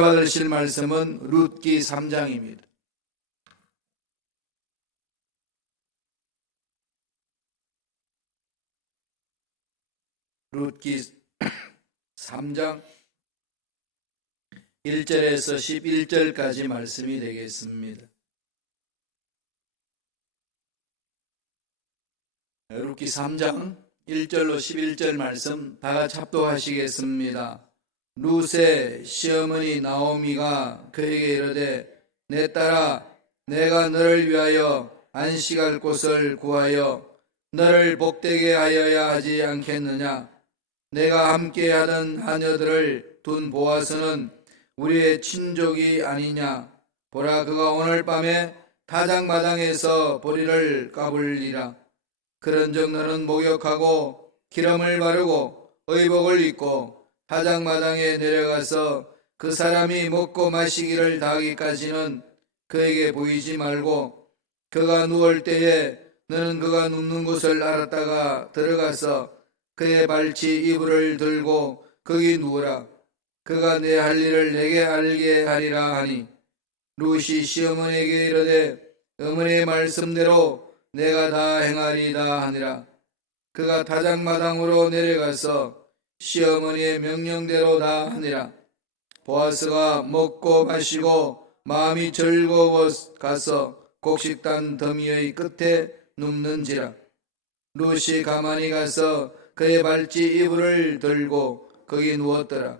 받으실 말씀은 룻기 3장입니다. 룻기 3장 1절에서 11절까지 말씀이 되겠습니다. 룻기 3장 1절로 11절 말씀 다 같이 합독하시겠습니다. 룻의 시어머니 나오미가 그에게 이르되 내 딸아 내가 너를 위하여 안식할 곳을 구하여 너를 복되게 하여야 하지 않겠느냐. 내가 함께하던 하녀들을 둔 보아스는 우리의 친족이 아니냐. 보라 그가 오늘 밤에 타작마당에서 보리를 까불리라. 그런즉 너는 목욕하고 기름을 바르고 의복을 입고 타작마당에 내려가서 그 사람이 먹고 마시기를 다하기까지는 그에게 보이지 말고 그가 누울 때에 너는 그가 눕는 곳을 알았다가 들어가서 그의 발치 이불을 들고 거기 누우라. 그가 내 할 일을 내게 알게 하리라 하니 룻이 시어머니에게 이르되 어머니의 말씀대로 내가 다 행하리이다 하니라. 그가 타작마당으로 내려가서 시어머니의 명령대로 다 하니라. 보아스가 먹고 마시고 마음이 즐거워 가서 곡식단 더미의 끝에 눕는지라. 룻이 가만히 가서 그의 발치 이불을 들고 거기 누웠더라.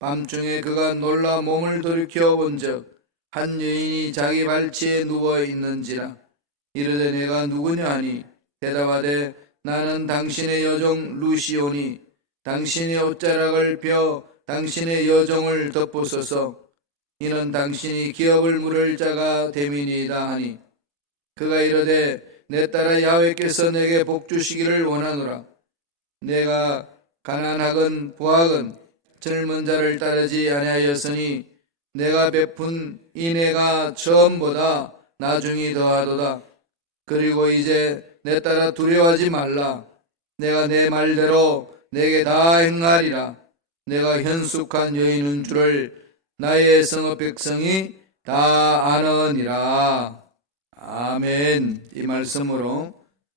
밤중에 그가 놀라 몸을 돌이켜 본즉 한 여인이 자기 발치에 누워 있는지라. 이르되 내가 누구냐 하니 대답하되 나는 당신의 여종 룻이오니 당신의 옷자락을 펴 당신의 여종을 덮으소서. 이는 당신이 기업을 물을 자가 됨이니이다 하니 그가 이르되 내 딸아 야훼께서 내게 복 주시기를 원하노라. 내가 가난하건 부하건 젊은 자를 따르지 아니하였으니 내가 베푼 인애가 처음보다 나중이 더하도다. 그리고 이제 내 딸아 두려워하지 말라. 내가 내 말대로 내게 다 행하리라. 내가 현숙한 여인인 줄을 나의 성읍 백성이 다 아느니라. 아멘. 이 말씀으로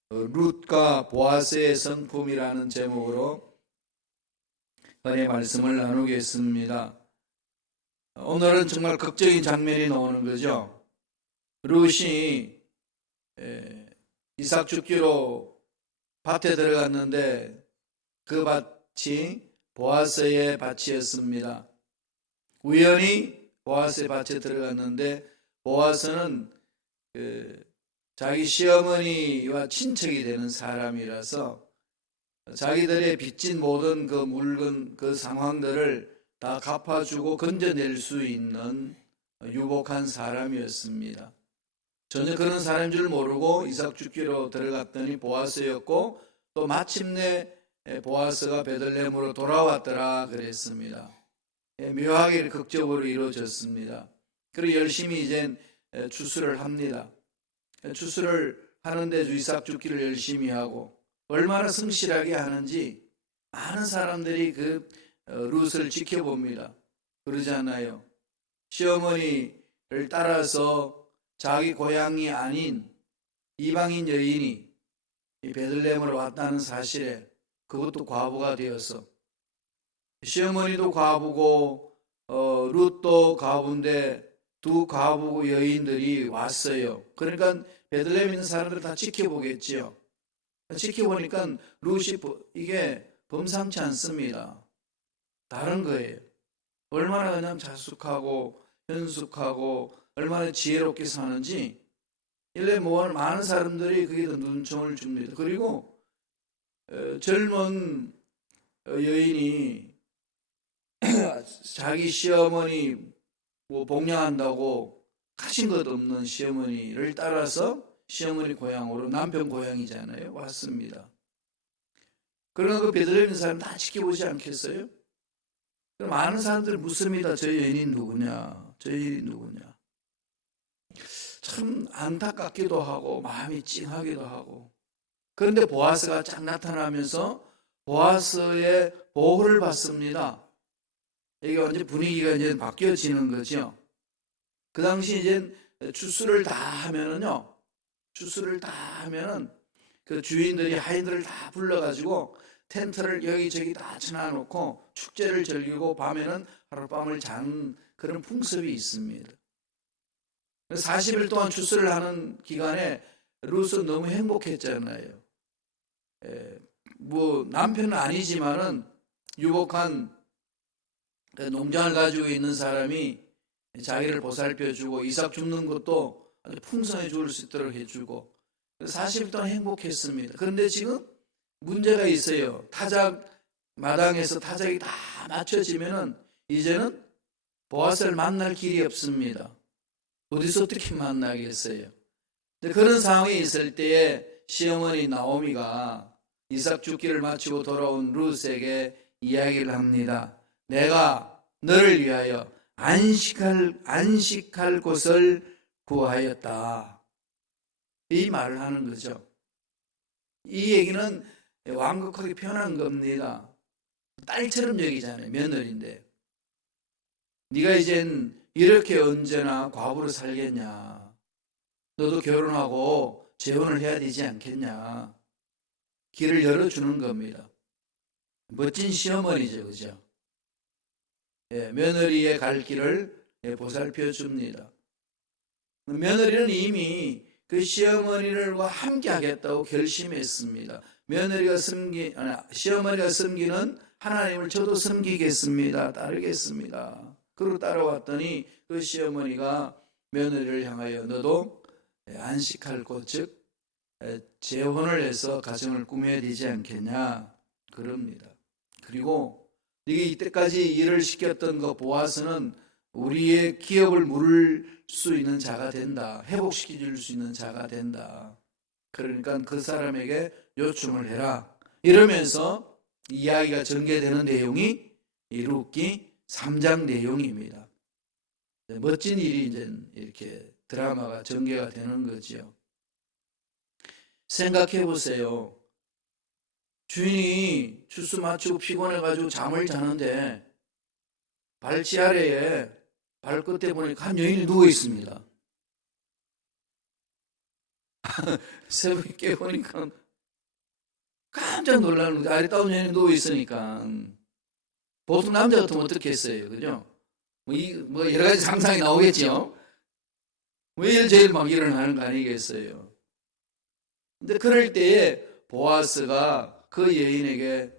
룻과 보아스의 성품이라는 제목으로 은혜의 말씀을 나누겠습니다. 오늘은 정말 극적인 장면이 나오는 거죠. 룻이 이삭 죽기로 밭에 들어갔는데 그 밭이 보아스의 밭이었습니다. 우연히 보아스의 밭에 들어갔는데 보아스는 자기 시어머니와 친척이 되는 사람이라서 자기들의 빚진 모든 그 물건 그 상황들을 다 갚아주고 건져낼 수 있는 유복한 사람이었습니다. 전혀 그런 사람인 줄 모르고 이삭 죽기로 들어갔더니 보아스였고 또 마침내 보아스가 베들레헴으로 돌아왔더라 그랬습니다. 묘하게 극적으로 이루어졌습니다. 그리고 열심히 이젠 추수를 합니다. 추수를 하는데 이삭 죽기를 열심히 하고 얼마나 성실하게 하는지 많은 사람들이 그 룻을 지켜봅니다. 그러지 않아요? 시어머니를 따라서 자기 고향이 아닌 이방인 여인이 베들레헴으로 왔다는 사실에 그것도 과부가 되어서 시어머니도 과부고 룻도 과부인데 두 과부 여인들이 왔어요. 그러니까 베들레헴에 있는 사람들 다 지켜보겠지요. 지켜보니까 룻이 이게 범상치 않습니다. 다른 거예요. 얼마나 그냥 자숙하고 현숙하고 얼마나 지혜롭게 사는지 일레 많은 사람들이 거기에 눈총을 줍니다. 그리고 젊은 여인이 자기 시어머니 복양한다고 가진 것 없는 시어머니를 따라서 시어머니 고향으로 남편 고향이잖아요. 왔습니다. 그러나 그 베들레헴 있는 사람 다 지켜보지 않겠어요? 많은 사람들이 묻습니다. 저 여인이 누구냐? 저 여인이 누구냐? 참 안타깝기도 하고 마음이 찡하기도 하고. 그런데 보아스가 쫙 나타나면서 보아스의 보호를 받습니다. 이게 완전 분위기가 이제 바뀌어지는 거죠. 그 당시 이제 추수를 다 하면은요, 추수를 다 하면은 그 주인들이 하인들을 다 불러가지고 텐트를 여기저기 다 쳐놔놓고 축제를 즐기고 밤에는 하룻밤을 자는 그런 풍습이 있습니다. 40일 동안 추수를 하는 기간에 룻은 너무 행복했잖아요. 뭐 남편은 아니지만은 유복한 그 농장을 가지고 있는 사람이 자기를 보살펴주고 이삭 줍는 것도 아주 풍성해 죽을 수 있도록 해주고 40일 동안 행복했습니다. 그런데 지금 문제가 있어요. 타작 마당에서 타작이 다 맞춰지면은 이제는 보아스를 만날 길이 없습니다. 어디서 어떻게 만나겠어요? 그런 상황이 있을 때에 시어머니 나오미가 이삭 죽기를 마치고 돌아온 룻에게 이야기를 합니다. 내가 너를 위하여 안식할 곳을 구하였다. 이 말을 하는 거죠. 이 얘기는 완곡하게 표현한 겁니다. 딸처럼 여기잖아요. 며느리인데. 네가 이젠 이렇게 언제나 과부로 살겠냐. 너도 결혼하고 재혼을 해야 되지 않겠냐. 길을 열어주는 겁니다. 멋진 시어머니죠. 그죠? 며느리의 갈 길을 보살펴 줍니다. 며느리는 이미 그 시어머니들과 함께 하겠다고 결심했습니다. 시어머니가 섬기는 하나님을 저도 섬기겠습니다. 따르겠습니다. 그러고 따라왔더니 그 시어머니가 며느리를 향하여 너도 안식할 곳, 즉 재혼을 해서 가정을 꾸며야 되지 않겠냐 그럽니다. 그리고 네가 이때까지 일을 시켰던 그 보아스는 우리의 기업을 물을 수 있는 자가 된다. 회복시켜 줄 수 있는 자가 된다. 그러니까 그 사람에게 요청을 해라. 이러면서 이야기가 전개되는 내용이 이 룻기 3장 내용입니다. 멋진 일이 이제 이렇게 드라마가 전개가 되는 거죠. 생각해 보세요. 주인이 추수 마치고 피곤해가지고 잠을 자는데 발치 아래에 발끝에 보니까 한 여인이 누워 있습니다. 새벽에 깨보니까 깜짝 놀라는 거죠. 아리따운 여인이 누워 있으니까. 보통 남자 같으면 어떻게 했어요? 그죠? 뭐 여러 가지 상상이 나오겠죠? 왜 제일 막 일어나는 거 아니겠어요? 근데 그럴 때에 보아스가 그 여인에게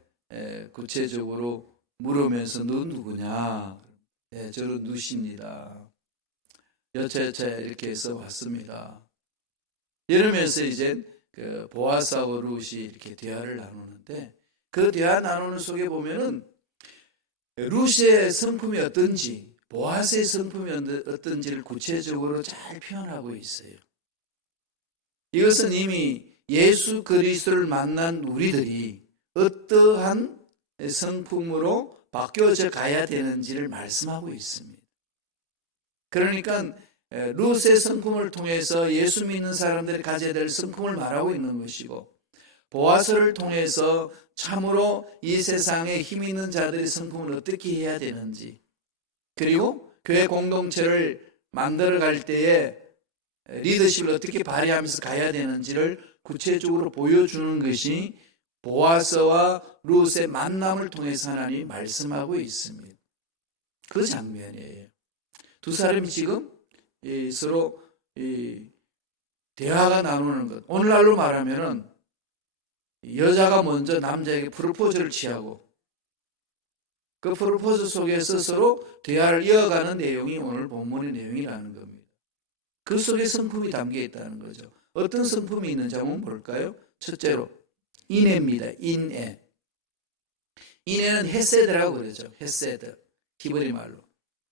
구체적으로 물으면서 너 누구냐? 저는 룻입니다. 여차여차 이렇게 해서 왔습니다. 이러면서 이제 그 보아스하고 룻이 이렇게 대화를 나누는데 그 대화 나누는 속에 보면은 룻의 성품이 어떤지 보아스의 성품이 어떤지를 구체적으로 잘 표현하고 있어요. 이것은 이미 예수 그리스도를 만난 우리들이 어떠한 성품으로 바뀌어져 가야 되는지를 말씀하고 있습니다. 그러니까 룻의 성품을 통해서 예수 믿는 사람들이 가져야 될 성품을 말하고 있는 것이고 보아스를 통해서 참으로 이 세상에 힘 있는 자들의 성품을 어떻게 해야 되는지 그리고 교회 공동체를 만들어 갈 때에 리더십을 어떻게 발휘하면서 가야 되는지를 구체적으로 보여주는 것이 보아스와 룻의 만남을 통해서 하나님이 말씀하고 있습니다. 그 장면이에요. 두 사람이 지금 서로 대화가 나누는 것. 오늘날로 말하면은 여자가 먼저 남자에게 프로포즈를 취하고 그 프로포즈 속에서 서로 대화를 이어가는 내용이 오늘 본문의 내용이라는 겁니다. 그 속에 성품이 담겨 있다는 거죠. 어떤 성품이 있는지 한번 볼까요? 첫째로 인애입니다. 인애. 인애는 헤세드라고 그러죠. 헤세드. 히브리 말로.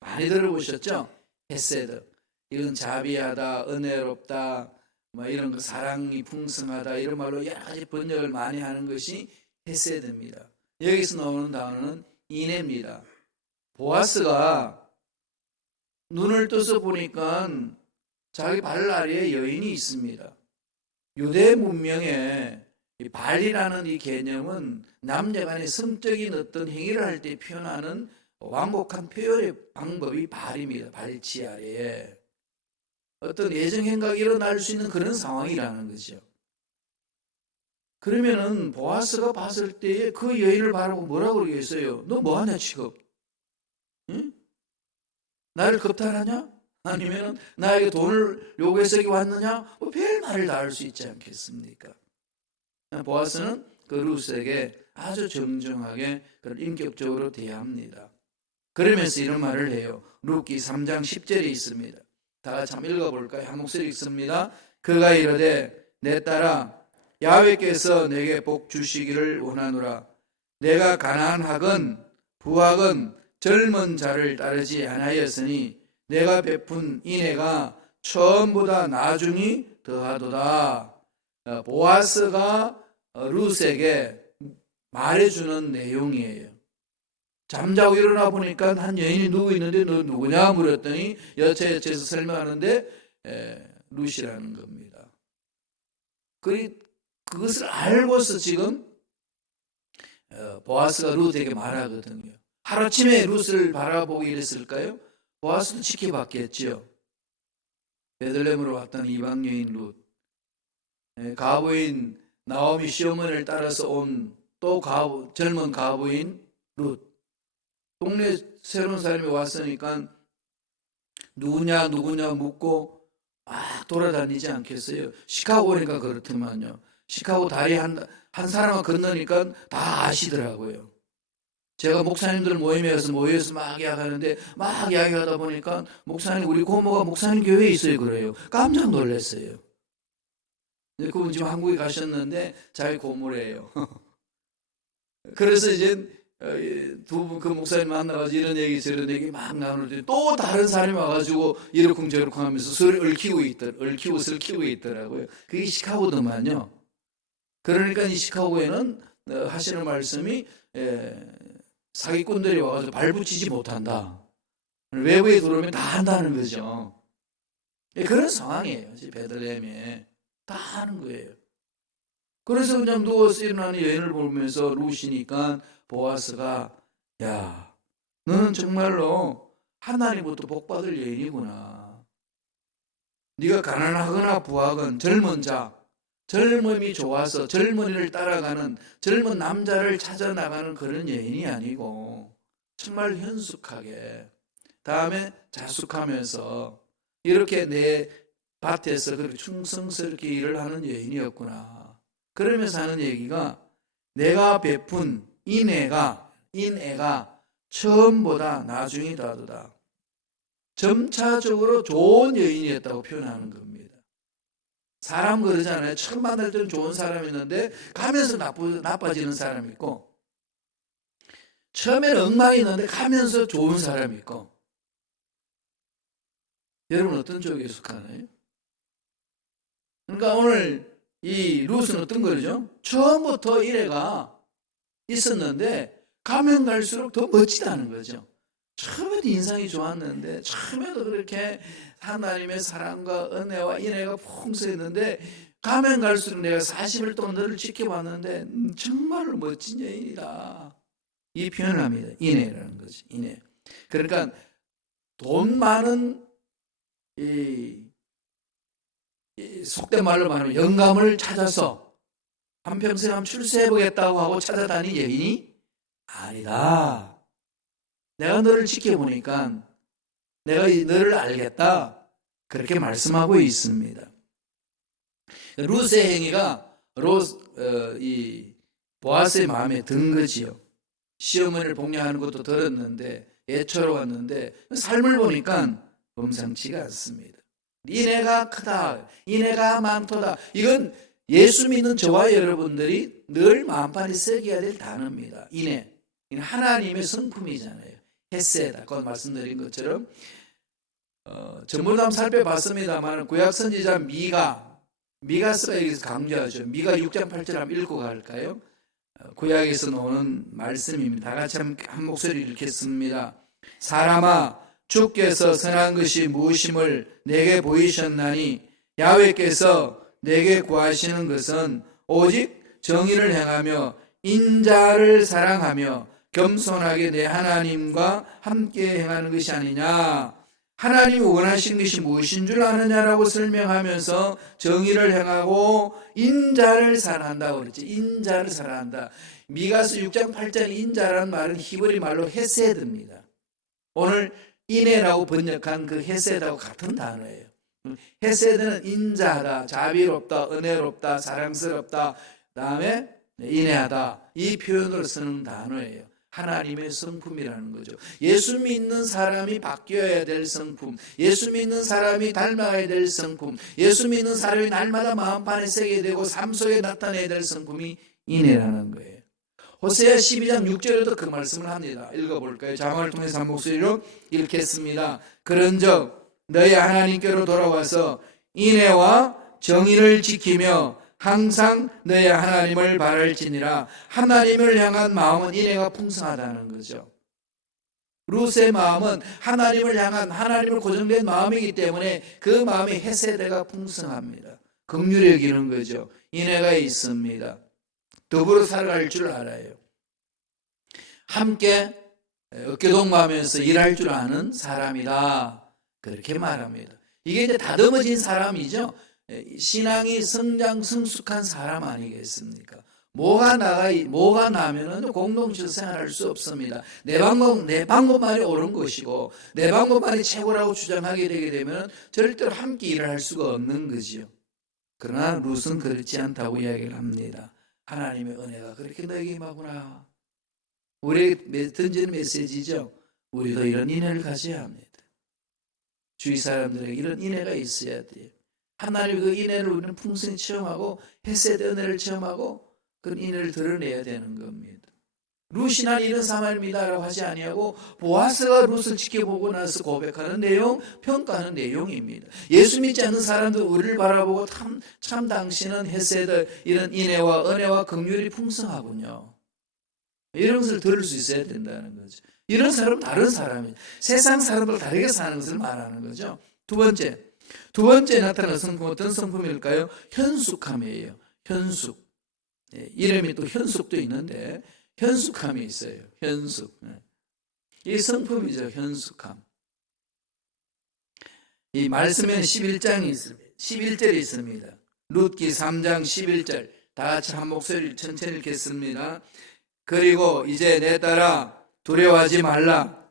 많이 들어보셨죠? 헤세드. 이건 자비하다, 은혜롭다, 뭐 이런 거 사랑이 풍성하다 이런 말로 여러 가지 번역을 많이 하는 것이 헤세드입니다. 여기서 나오는 단어는 인애입니다. 보아스가 눈을 떠서 보니까 자기 발 아래에 여인이 있습니다. 유대 문명에 발이라는 이 개념은 남녀간의 성적인 어떤 행위를 할 때 표현하는 완곡한 표현의 방법이 발입니다. 발치 아래에 어떤 애정 행각이 일어날 수 있는 그런 상황이라는 거죠. 그러면은 보아스가 봤을 때에 그 여인을 바라보고 뭐라고 그러겠어요? 너 뭐하냐 지금? 응? 나를 겁탈하냐? 아니면은 나에게 돈을 요구해서 여기 왔느냐? 뭐 별 말을 다 할 수 있지 않겠습니까? 보아스는 그 룻에게 아주 정정하게 그걸 인격적으로 대합니다. 그러면서 이런 말을 해요. 룻기 3장 10절에 있습니다. 다 같이 한번 읽어볼까요? 한 목소리 읽습니다. 그가 이르되 내 딸아 야훼께서 내게 복 주시기를 원하노라. 내가 가난하건 부하건 젊은 자를 따르지 아니하였으니 내가 베푼 인애가 처음보다 나중이 더하도다. 보아스가 룻에게 말해주는 내용이에요. 잠자고 일어나 보니까 한 여인이 누워 있는데 너 누구냐 물었더니 여차여차해서 설명하는데 룻이라는 겁니다. 그것을 알고서 지금 보아스가 룻에게 말하거든요. 하루아침에 룻을 바라보고 이랬을까요? 보아스도 지켜봤겠죠. 베들레헴으로 왔던 이방 여인 룻, 가부인 나오미 시어머니를 따라서 온 또 젊은 가부인 룻, 동네 새로운 사람이 왔으니까 누구냐 묻고 막 돌아다니지 않겠어요? 시카고 오니까 그렇더만요. 시카고 다리 한 사람만 건너니까 다 아시더라고요. 제가 목사님들 모임에서 모여서 막 이야기하는데 막 이야기하다 보니까 목사님, 우리 고모가 목사님 교회에 있어요 그래요. 깜짝 놀랐어요. 그분 지금 한국에 가셨는데 자기 고모래요. 그래서 이제 두 분 그 목사님 만나가지고 이런 얘기 저런 얘기 막 나눌 때 또 다른 사람이 와가지고 이러쿵저러쿵 하면서 서로 얽히고 설키고 있더라고요. 그게 시카고더만요. 그러니까 이 시카고에는 하시는 말씀이 사기꾼들이 와가지고 발붙이지 못한다. 외부에 들어오면 다 한다는 거죠. 그런 상황이에요. 베들레헴에 다 하는 거예요. 그래서 그냥 누워서 일어나는 여인을 보면서 룻이니까 보아스가 야, 너는 정말로 하나님부터 복받을 여인이구나. 네가 가난하거나 부하건 젊은 자, 젊음이 좋아서 젊은이를 따라가는 젊은 남자를 찾아 나가는 그런 여인이 아니고 정말 현숙하게, 다음에 자숙하면서 이렇게 내 밭에서 그렇게 충성스럽게 일을 하는 여인이었구나. 그러면서 하는 얘기가 내가 베푼 인애가 처음보다 나중이 더하도다. 점차적으로 좋은 여인이었다고 표현하는 겁니다. 사람 그러잖아요. 처음 만날 때는 좋은 사람이 있는데 가면서 나빠지는 사람이 있고, 처음에는 엉망이 있는데 가면서 좋은 사람이 있고. 여러분 어떤 쪽에 속하나요? 그러니까 오늘 이 룻은 어떤 거죠? 처음부터 인애가 있었는데 가면 갈수록 더 멋지다는 거죠. 처음에도 인상이 좋았는데, 처음에도 그렇게 하나님의 사랑과 은혜와 인애가 풍성했는데 가면 갈수록 내가 40일 동안 너를 지켜봤는데 정말로 멋진 여인이다. 이 표현을 합니다. 인애라는 거죠. 인애. 그러니까 돈 많은 속된 말로 말하면 영감을 찾아서 한평생 한번 출세해보겠다고 하고 찾아다닌 여인이 아니다. 내가 너를 지켜보니까 내가 너를 알겠다. 그렇게 말씀하고 있습니다. 룻의 행위가 보아스의 마음에 든 거지요. 시어머니를 복양하는 것도 들었는데, 애처로웠는데 삶을 보니까 범상치가 않습니다. 인애가 크다, 인애가 많도다. 이건 예수 믿는 저와 여러분들이 늘 마음판에 새겨야 될 단어입니다. 인애. 하나님의 성품이잖아요. 헤세다. 아까 말씀드린 것처럼 전문을 한번 살펴봤습니다만 구약 선지자 미가스가 여기서 강조하죠. 미가 6장 8절 한번 읽고 갈까요? 구약에서 나오는 말씀입니다. 다 같이 한 목소리 읽겠습니다. 사람아, 주께서 선한 것이 무엇임을 내게 보이셨나니 야훼께서 내게 구하시는 것은 오직 정의를 행하며 인자를 사랑하며 겸손하게 내 하나님과 함께 행하는 것이 아니냐. 하나님이 원하신 것이 무엇인 줄 아느냐라고 설명하면서 정의를 행하고 인자를 사랑한다고 그랬지. 인자를 사랑한다. 미가서 6장 8절 인자라는 말은 히브리 말로 헤세드입니다. 오늘 인애라고 번역한 그 헤세드하고 같은 단어예요. 헤세드는 인자하다, 자비롭다, 은혜롭다, 사랑스럽다, 다음에 인애하다, 이 표현으로 쓰는 단어예요. 하나님의 성품이라는 거죠. 예수 믿는 사람이 바뀌어야 될 성품, 예수 믿는 사람이 닮아야 될 성품, 예수 믿는 사람이 날마다 마음판에 새게 되고 삶 속에 나타내야 될 성품이 인애라는 거예요. 호세아 12장 6절에도 그 말씀을 합니다. 읽어볼까요? 자막을 통해서 한 목소리로 읽겠습니다. 그런즉 너희 하나님께로 돌아와서 인애와 정의를 지키며 항상 너희 하나님을 바랄지니라. 하나님을 향한 마음은 인애가 풍성하다는 거죠. 룻의 마음은 하나님을 향한, 하나님을 고정된 마음이기 때문에 그 마음이 헤세드가 풍성합니다. 긍휼히 여기는 거죠. 인애가 있습니다. 더불어 살아갈 줄 알아요. 함께 어깨동무하면서 일할 줄 아는 사람이다, 그렇게 말합니다. 이게 이제 다듬어진 사람이죠. 신앙이 성숙한 사람 아니겠습니까? 뭐가 나면은 공동체에서 생활할 수 없습니다. 내 방법만이 옳은 것이고 내 방법만이 최고라고 주장하게 되게 되면 절대로 함께 일을 할 수가 없는 거지요. 그러나 룻은 그렇지 않다고 이야기를 합니다. 하나님의 은혜가 그렇게 너에게 임하구나. 우리에게 던지는 메시지죠. 우리도 이런 인애를 가져야 합니다. 주위 사람들에게 이런 인애가 있어야 돼요. 하나님의 그 인애를 우리는 풍성히 체험하고 헤세드 은혜를 체험하고 그런 인애를 드러내야 되는 겁니다. 룻이 난 이런 사람입니다라고 하지 아니하고 보아스가 룻을 지켜보고 나서 고백하는 내용, 평가하는 내용입니다. 예수 믿지 않는 사람들 우리를 바라보고 참 당신은 헤세드, 이런 인애와 은혜와 긍휼이 풍성하군요. 이런 것을 들을 수 있어야 된다는 거죠. 이런 사람은 다른 사람이에요. 세상 사람들 다르게 사는 것을 말하는 거죠. 두 번째 나타나는 성품, 어떤 성품일까요? 현숙함이에요. 현숙. 이름이 또 현숙도 있는데 현숙함이 있어요. 현숙. 이 성품이죠. 현숙함. 이 말씀에는 11장이 있습니다. 11절이 있습니다. 룻기 3장 11절. 다 같이 한 목소리를 천천히 읽겠습니다. 그리고 이제 내 딸아 두려워하지 말라.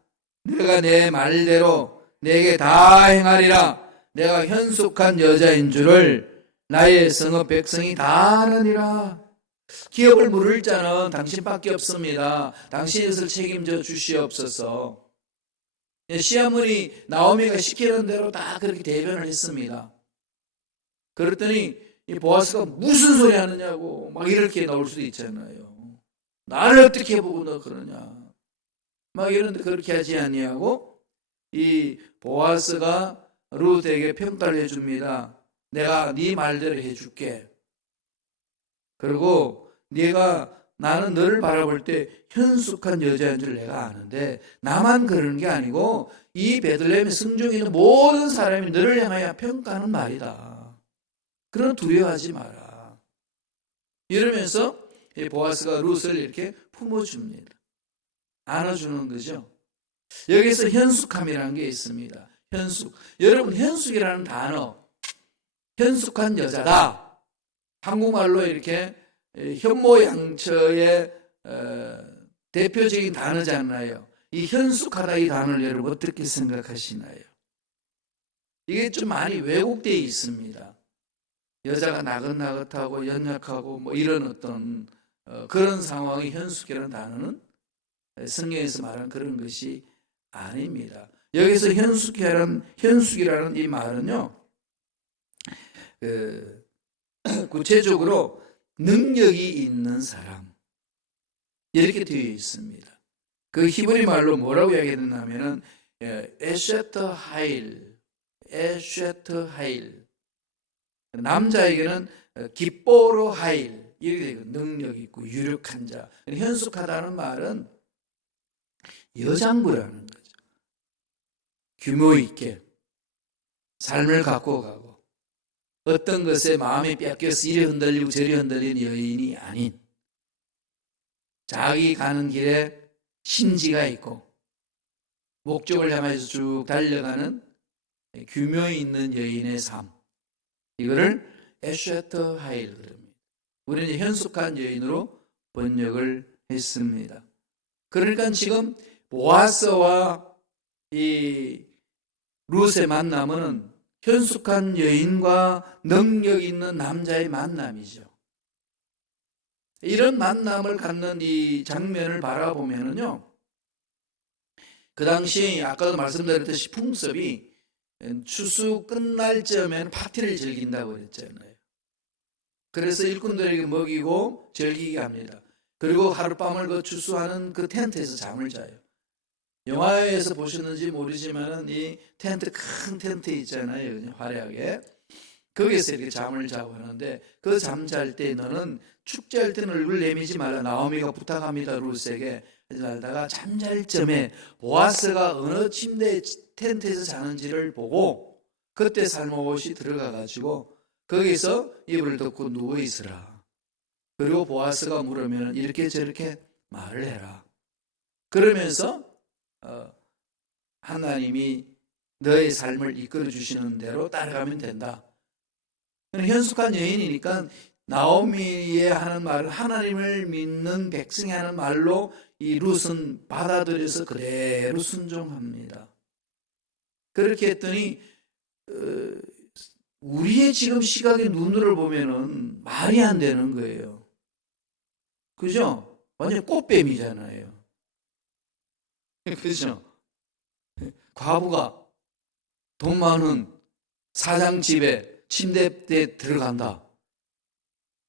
내가 내 말대로 내게 다 행하리라. 내가 현숙한 여자인 줄을 나의 성읍 백성이 다 아느니라. 기업을 물을 자는 당신밖에 없습니다. 당신이 이것을 책임져 주시옵소서. 시어머니 나오미가 시키는 대로 다 그렇게 대변을 했습니다. 그랬더니 이 보아스가 무슨 소리 하느냐고 막 이렇게 나올 수도 있잖아요. 나를 어떻게 보고 너 그러냐 막 이런데 그렇게 하지 아니하고 이 보아스가 룻에게 평가를 해줍니다. 내가 네 말대로 해줄게. 그리고 나는 너를 바라볼 때 현숙한 여자인 줄 내가 아는데 나만 그러는 게 아니고 이 베들레헴의 성중에 있는 모든 사람이 너를 향하여 평가하는 말이다. 그러나 두려워하지 마라. 이러면서 이 보아스가 룻을 이렇게 품어줍니다. 안아주는 거죠. 여기서 현숙함이라는 게 있습니다. 현숙. 여러분 현숙이라는 단어, 현숙한 여자다. 한국말로 이렇게 현모양처의 대표적인 단어잖아요. 이 현숙하다 이 단어를 여러분 어떻게 생각하시나요? 이게 좀 많이 왜곡되어 있습니다. 여자가 나긋나긋하고 연약하고 뭐 이런 어떤 그런 상황의 현숙이라는 단어는 성경에서 말하는 그런 것이 아닙니다. 여기서 현숙이라는 이 말은요, 구체적으로 능력이 있는 사람 이렇게 되어 있습니다. 그 히브리 말로 뭐라고 이야기했냐면은 에쉐트 하일, 남자에게는 기뽀로 하일, 이렇게 능력 있고 유력한 자. 현숙하다는 말은 여장부라는 거죠. 규모 있게 삶을 갖고 가고 어떤 것에 마음이 뺏겨서 이리 흔들리고 저리 흔들리는 여인이 아닌 자기 가는 길에 심지가 있고 목적을 향해서 쭉 달려가는 규모 있는 여인의 삶, 이거를 에슈에터 하일 그럽니다. 우리는 현숙한 여인으로 번역을 했습니다. 그러니까 지금 보아스와 이 룻의 만남은 현숙한 여인과 능력 있는 남자의 만남이죠. 이런 만남을 갖는 이 장면을 바라보면은요, 그 당시 아까도 말씀드렸듯이 풍습이 추수 끝날 쯤에는 파티를 즐긴다고 그랬잖아요. 그래서 일꾼들에게 먹이고 즐기게 합니다. 그리고 하룻밤을 그 추수하는 그 텐트에서 잠을 자요. 영화에서 보셨는지 모르지만 이 텐트, 큰 텐트 있잖아요, 화려하게. 거기에서 이렇게 잠을 자고 하는데, 그 잠잘 때 너는 축제할 때는 얼굴 내미지 말라, 나오미가 부탁합니다, 룻에게. 그러다가 잠잘 쯤에 보아스가 어느 침대 텐트에서 자는지를 보고 그때 살모옷이 들어가 가지고 거기서 이불을 덮고 누워 있으라. 그리고 보아스가 물으면 이렇게 저렇게 말을 해라. 그러면서 하나님이 너의 삶을 이끌어 주시는 대로 따라가면 된다. 현숙한 여인이니까 나오미의 하는 말은 하나님을 믿는 백성이 하는 말로 이 룻은 받아들여서 그대로 순종합니다. 그렇게 했더니 우리의 지금 시각의 눈으로 보면은 말이 안 되는 거예요. 그죠? 완전 꽃뱀이잖아요. 그죠? 과부가 돈 많은 사장 집에 침대에 들어간다.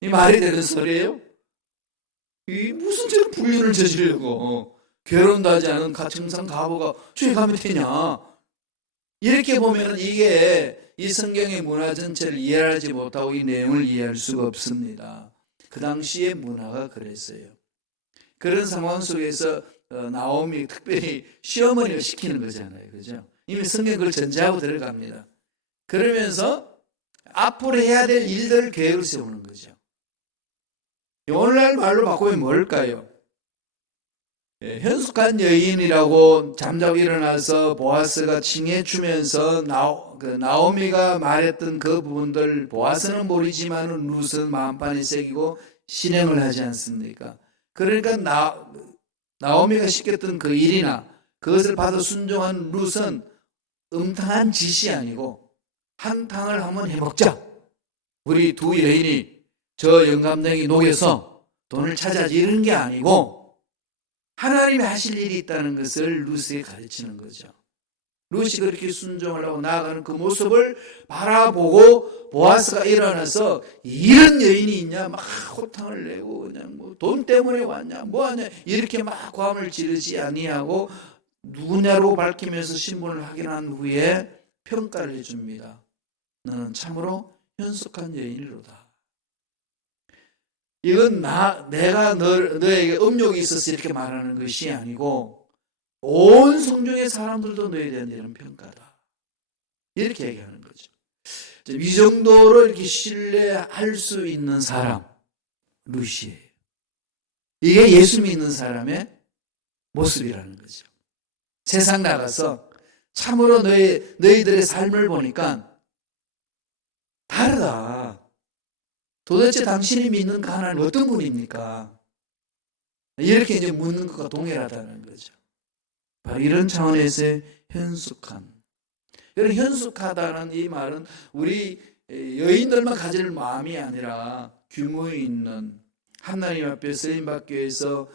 이 말이 되는 소리예요? 이 무슨 죄로 불륜을 저지르려고 결혼도 하지 않은 가청산 과부가 저기 가면 되냐? 이렇게 보면 이게 이 성경의 문화 전체를 이해하지 못하고 이 내용을 이해할 수가 없습니다. 그 당시의 문화가 그랬어요. 그런 상황 속에서 나오미 특별히 시어머니를 시키는 거잖아요. 그죠? 이미 성경 그걸 전제하고 들어갑니다. 그러면서 앞으로 해야 될 일들을 계획을 세우는 거죠. 오늘날 말로 바꾸면 뭘까요? 현숙한 여인이라고 잠자고 일어나서 보아스가 칭해주면서 나오미가 말했던 그 부분들 보아스는 모르지만 룻은 마음판에 새기고 실행을 하지 않습니까? 그러니까 나오미가 시켰던 그 일이나 그것을 받아 순종한 룻은 음탕한 짓이 아니고 한탕을 한번 해먹자. 우리 두 여인이 저 영감탱이 녹여서 돈을 찾아지 이런 게 아니고 하나님이 하실 일이 있다는 것을 룻에게 가르치는 거죠. 룻이 그렇게 순종을 하고 나아가는 그 모습을 바라보고 보아스가 일어나서 이런 여인이 있냐 막 호탕을 내고 그냥 뭐 돈 때문에 왔냐 뭐하냐 이렇게 막 고함을 지르지 아니하고 누구냐로 밝히면서 신분을 확인한 후에 평가를 해줍니다. 너는 참으로 현숙한 여인이로다. 이건 내가 너에게 음욕이 있어서 이렇게 말하는 것이 아니고 온 성중의 사람들도 너에 대한 이런 평가다. 이렇게 얘기하는 거죠. 이 정도로 이렇게 신뢰할 수 있는 사람, 룻이에요. 이게 예수 믿는 사람의 모습이라는 거죠. 세상 나가서 참으로 너희들의 삶을 보니까 다르다. 도대체 당신이 믿는 그 하나님 어떤 분입니까? 이렇게 이제 묻는 것과 동일하다는 거죠. 바로 이런 차원에서의 현숙함. 그런 현숙하다는 이 말은 우리 여인들만 가질 마음이 아니라 규모 있는 하나님 앞에 쓰임받기 위해서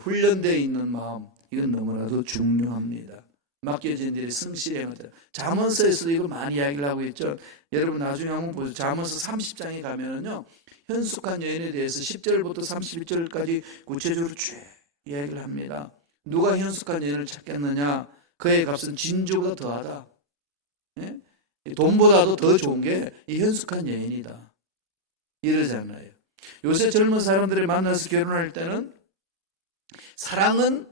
훈련되어 있는 마음, 이건 너무나도 중요합니다. 맡겨진 일에 성실히 행하다. 잠언서에서도 이거 많이 이야기를 하고 있죠. 여러분 나중에 한번 보세요. 잠언서 30장에 가면은요, 현숙한 여인에 대해서 10절부터 31절까지 구체적으로 쭉 이야기를 합니다. 누가 현숙한 여인을 찾겠느냐? 그의 값은 진주보다 더하다. 예? 돈보다도 더 좋은 게 이 현숙한 여인이다. 이러잖아요. 요새 젊은 사람들이 만나서 결혼할 때는 사랑은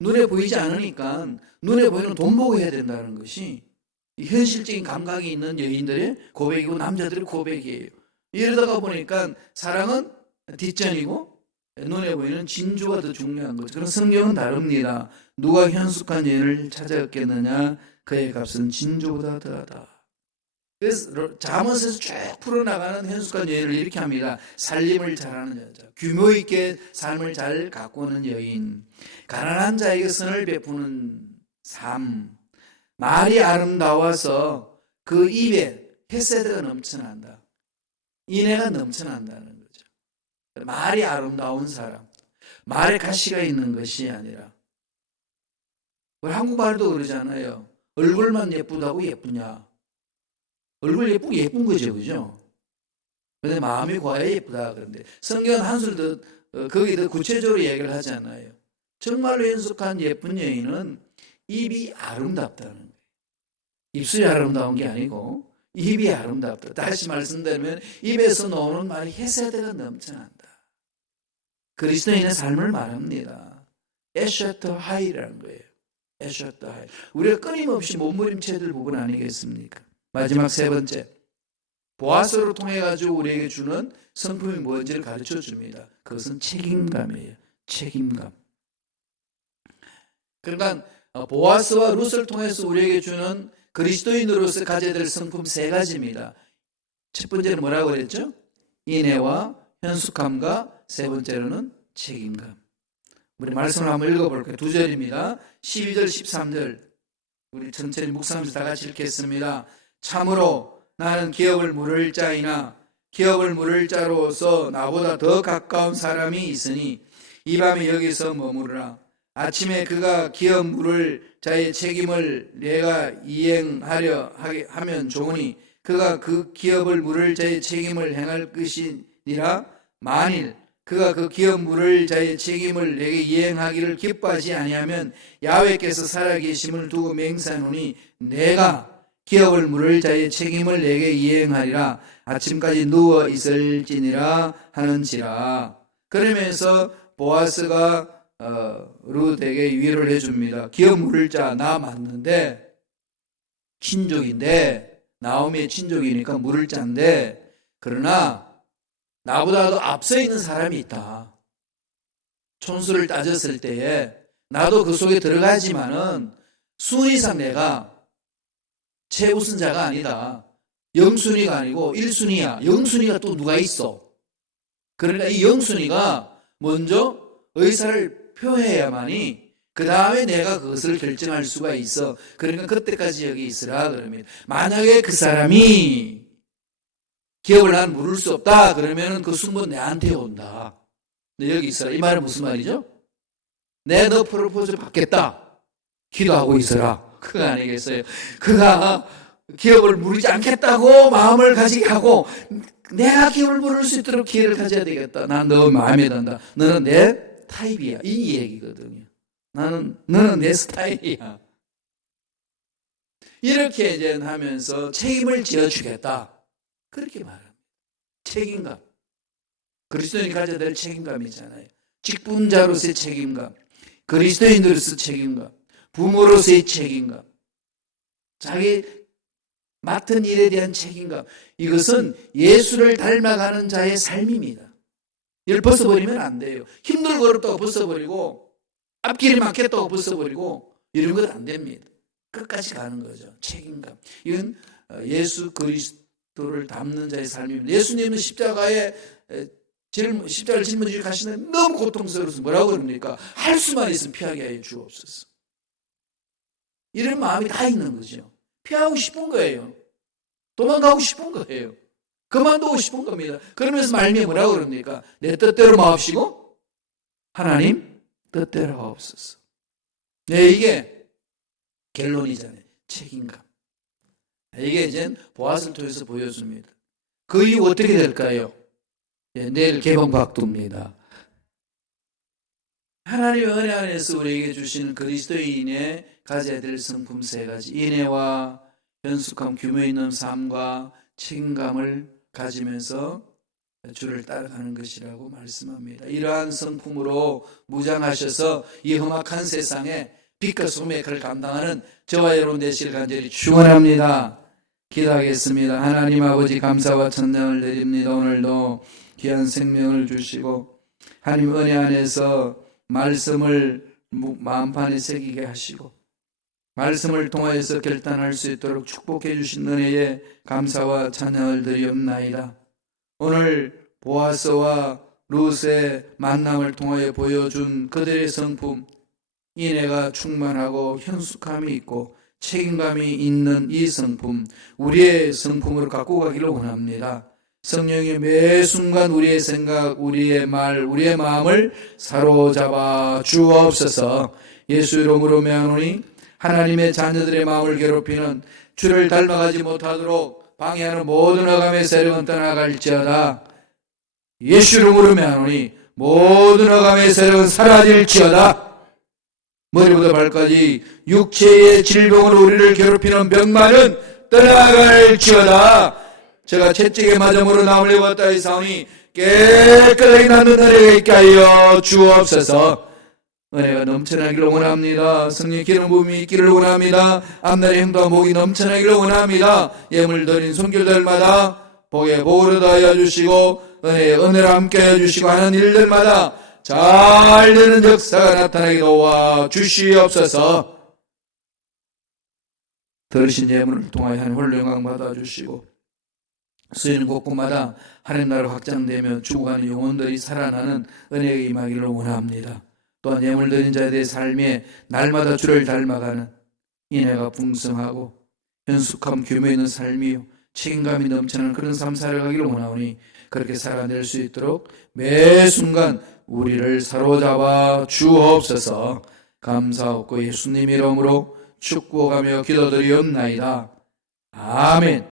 눈에 보이지 않으니까 눈에 보이는 돈 보고 해야 된다는 것이 현실적인 감각이 있는 여인들의 고백이고 남자들의 고백이에요. 이러다가 보니까 사랑은 뒷전이고 눈에 보이는 진주가 더 중요한 거죠. 그런 성경은 다릅니다. 누가 현숙한 여인을 찾아왔겠느냐? 그의 값은 진주보다 더하다. 그래서 잠언에서 쭉 풀어나가는 현숙한 여인을 이렇게 합니다. 살림을 잘하는 여자, 규모 있게 삶을 잘 가꾸는 여인, 가난한 자에게 선을 베푸는 삶, 말이 아름다워서 그 입에 헤세드가 넘쳐난다. 인애가 넘쳐난다는 거죠. 말이 아름다운 사람, 말에 가시가 있는 것이 아니라, 한국말도 그러잖아요. 얼굴만 예쁘다고 예쁘냐? 얼굴 예쁘고 예쁜 거죠, 그죠? 근데 마음이 과연 예쁘다 그런데 성경은 한술 더 거기 더 구체적으로 얘기를 하잖아요. 정말로 연속한 예쁜 여인은 입이 아름답다는 거예요. 입술이 아름다운 게 아니고 입이 아름답다. 다시 말씀드리면 입에서 나오는 말이 헤세드가 넘쳐난다. 그리스도인의 삶을 말합니다. 에셔터 하이라는 거예요. 에셔터 하이. 우리가 끊임없이 몸부림쳐야 부분 아니겠습니까? 마지막 세 번째, 보아스를 통해 가지고 우리에게 주는 성품이 뭔지를 가르쳐 줍니다. 그것은 책임감이에요. 책임감. 그러니까 보아스와 룻을 통해서 우리에게 주는 그리스도인으로서 가져야 될 성품 세 가지입니다. 첫 번째는 뭐라고 그랬죠? 인애와 현숙함과 세 번째로는 책임감. 우리 말씀을 한번 읽어볼게요. 2절입니다. 12절, 13절. 우리 천천히 묵상하면서 다 같이 읽겠습니다. 참으로 나는 기업을 물을 자이나 기업을 물을 자로서 나보다 더 가까운 사람이 있으니 이 밤에 여기서 머무르라. 아침에 그가 기업 물을 자의 책임을 내가 이행하려 하면 좋으니 그가 그 기업을 물을 자의 책임을 행할 것이니라. 만일 그가 그 기업 물을 자의 책임을 내게 이행하기를 기뻐하지 아니하면 야훼께서 살아계심을 두고 맹세하노니 내가 기업을 물을 자의 책임을 내게 이행하리라. 아침까지 누워 있을지니라 하는지라. 그러면서 보아스가 룻에게 위로를 해줍니다. 기업 물을 자 나 맞는데 친족인데 나오미의 친족이니까 물을 자인데 그러나 나보다도 앞서 있는 사람이 있다. 촌수를 따졌을 때에 나도 그 속에 들어가지만은 순위상 내가 최우선자가 아니다. 0순위가 아니고 1순위야. 0순위가 또 누가 있어? 그러니까 이 0순위가 먼저 의사를 표해야만이 그 다음에 내가 그것을 결정할 수가 있어. 그러니까 그때까지 여기 있으라 그럽니다. 만약에 그 사람이 기업을 난 물을 수 없다 그러면 그 승무는 내한테 온다. 너 여기 있어라. 이 말은 무슨 말이죠? 내 너 프로포즈 받겠다. 기도하고 있어라. 그거 아니겠어요? 그가 기업을 물지 않겠다고 마음을 가지게 하고 내가 기업을 물을 수 있도록 기회를 가져야 되겠다. 난 너 마음에 든다. 너는 내 타입이야. 이 얘기거든요. 너는 내 스타일이야. 이렇게 이제 하면서 책임을 지어주겠다. 그렇게 말합니다. 책임감. 그리스도인이 가져야 될 책임감이잖아요. 직분자로서의 책임감, 그리스도인으로서의 책임감, 부모로서의 책임감, 자기 맡은 일에 대한 책임감. 이것은 예수를 닮아가는 자의 삶입니다. 이걸 벗어버리면 안 돼요. 힘들고 어렵다고 벗어버리고 앞길이 막혔다고 벗어버리고 이런 건 안 됩니다. 끝까지 가는 거죠. 책임감. 이건 예수 그리스도를 닮는 자의 삶입니다. 예수님은 십자가를 짊어지고 가시는 너무 고통스러워서 뭐라고 그럽니까? 할 수만 있으면 피하게 하여 주옵소서. 이런 마음이 다 있는 거죠. 피하고 싶은 거예요. 도망가고 싶은 거예요. 그만두고 싶은 겁니다. 그러면서 말미에 뭐라고 그럽니까? 내 뜻대로 마옵시고 하나님 뜻대로 하옵소서. 네, 이게 결론이잖아요. 책임감. 이게 이제 보아스를 통해서 보여줍니다. 그 이후 어떻게 될까요? 네, 내일 개봉박두입니다. 하나님의 은혜 안에서 우리에게 주시는 그리스도인의 가져야 될 성품 세 가지. 인애와 현숙함, 규모 있는 삶과 책임감을 가지면서 주를 따라가는 것이라고 말씀합니다. 이러한 성품으로 무장하셔서 이 험악한 세상에 빛과 소금의 역할을 감당하는 저와 여러분 되시길 간절히 축원합니다. 기도하겠습니다. 하나님 아버지 감사와 천장을 드립니다. 오늘도 귀한 생명을 주시고 하나님 은혜 안에서 말씀을 마음판에 새기게 하시고 말씀을 통하여서 결단할 수 있도록 축복해 주신 은혜에 감사와 찬양을 드리옵나이다. 오늘 보아스와 룻의 만남을 통하여 보여준 그들의 성품, 인애가 충만하고 현숙함이 있고 책임감이 있는 이 성품, 우리의 성품으로 갖고 가기를 원합니다. 성령이 매 순간 우리의 생각, 우리의 말, 우리의 마음을 사로잡아 주옵소서. 예수 이름으로 명하노니 하나님의 자녀들의 마음을 괴롭히는 주를 닮아가지 못하도록 방해하는 모든 어감의 세력은 떠나갈지어다. 예수 이름으로 명하노니 모든 어감의 세력은 사라질지어다. 머리부터 발까지 육체의 질병으로 우리를 괴롭히는 병만은 떠나갈지어다. 제가 채찍에 맞아 물어 나을 입었다 이 사오니 깨끗하게 낫는 은혜가 있게 하여 주옵소서. 은혜가 넘쳐나기를 원합니다. 성령 기름 부음이 있기를 원합니다. 앞날의 행동과 복이 넘쳐나기를 원합니다. 예물 드린 손길들마다 복에 복을 얻어 주시고 은혜에 은혜를 함께 해주시고 하는 일들마다 잘 되는 역사가 나타나게 도와 주시옵소서. 들으신 예물을 통하여 하나님 홀로 영광 받아주시고 쓰이는 곳곳마다 하나님 나라 확장되며 죽어가는 영혼들이 살아나는 은혜가 임하기를 원합니다. 또한 예물 드린 자들의 삶에 날마다 주를 닮아가는 인애가 풍성하고 현숙함 규모 있는 삶이요 책임감이 넘치는 그런 삶 살아가기를 원하오니 그렇게 살아낼 수 있도록 매 순간 우리를 사로잡아 주옵소서. 감사하고 예수님 이름으로 축복하며 기도드리옵나이다. 아멘.